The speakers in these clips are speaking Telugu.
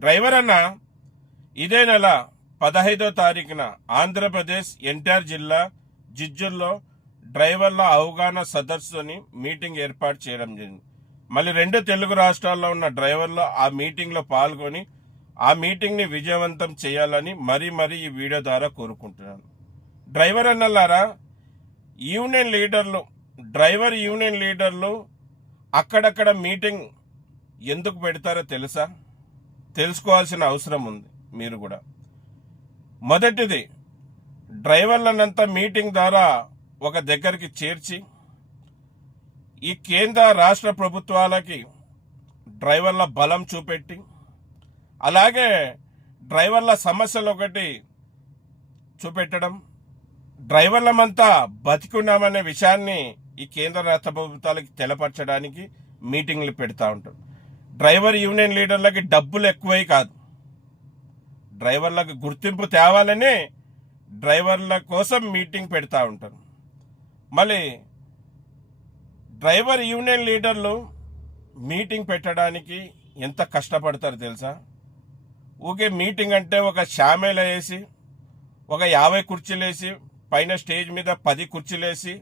డ్రైవర్ అన్న ఇదే నెల 15వ తారీఖున ఆంధ్రప్రదేశ్ ఎన్టీఆర్ జిల్లా జిజ్జూర్లో డ్రైవర్ల అవగాహన సదస్సుని మీటింగ్ ఏర్పాటు చేయడం జరిగింది. మళ్ళీ 2 తెలుగు రాష్ట్రాల్లో ఉన్న డ్రైవర్లు ఆ మీటింగ్లో పాల్గొని ఆ మీటింగ్ని విజయవంతం చేయాలని మరీ ఈ వీడియో ద్వారా కోరుకుంటున్నాను. డ్రైవర్ అన్నలారా, డ్రైవర్ యూనియన్ లీడర్లు అక్కడక్కడ మీటింగ్ ఎందుకు పెడతారో తెలుసా? తెలుసుకోవాల్సిన అవసరం ఉంది మీరు కూడా. మొదటిది, డ్రైవర్లనంతా మీటింగ్ ద్వారా ఒక దగ్గరికి చేర్చి ఈ కేంద్ర రాష్ట్ర ప్రభుత్వాలకి డ్రైవర్ల బలం చూపెట్టి, అలాగే డ్రైవర్ల సమస్యలు ఒకటి చూపెట్టడం, డ్రైవర్లమంతా బతికున్నామనే విషయాన్ని ఈ కేంద్ర రాష్ట్ర ప్రభుత్వాలకి తెలపరచడానికి మీటింగ్లు పెడతా ఉంటారు. డ్రైవర్ యూనియన్ లీడర్లకి డబ్బులు ఎక్కువై కాదు, డ్రైవర్లకు గుర్తింపు తేవాలని డ్రైవర్ల కోసం మీటింగ్ పెడతా ఉంటారు. మళ్ళీ డ్రైవర్ యూనియన్ లీడర్లు మీటింగ్ పెట్టడానికి ఎంత కష్టపడతారు తెలుసా? ఊకే మీటింగ్ అంటే ఒక షామేల వేసి, ఒక 50 కుర్చీలు వేసి, పైన స్టేజ్ మీద 10 కుర్చీలు వేసి,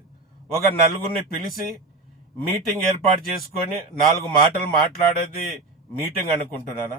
ఒక నలుగురిని పిలిచి మీటింగ్ ఏర్పాటు చేసుకొని 4 మాటలు మాట్లాడేది మీటింగ్ అనుకుంటున్నారా?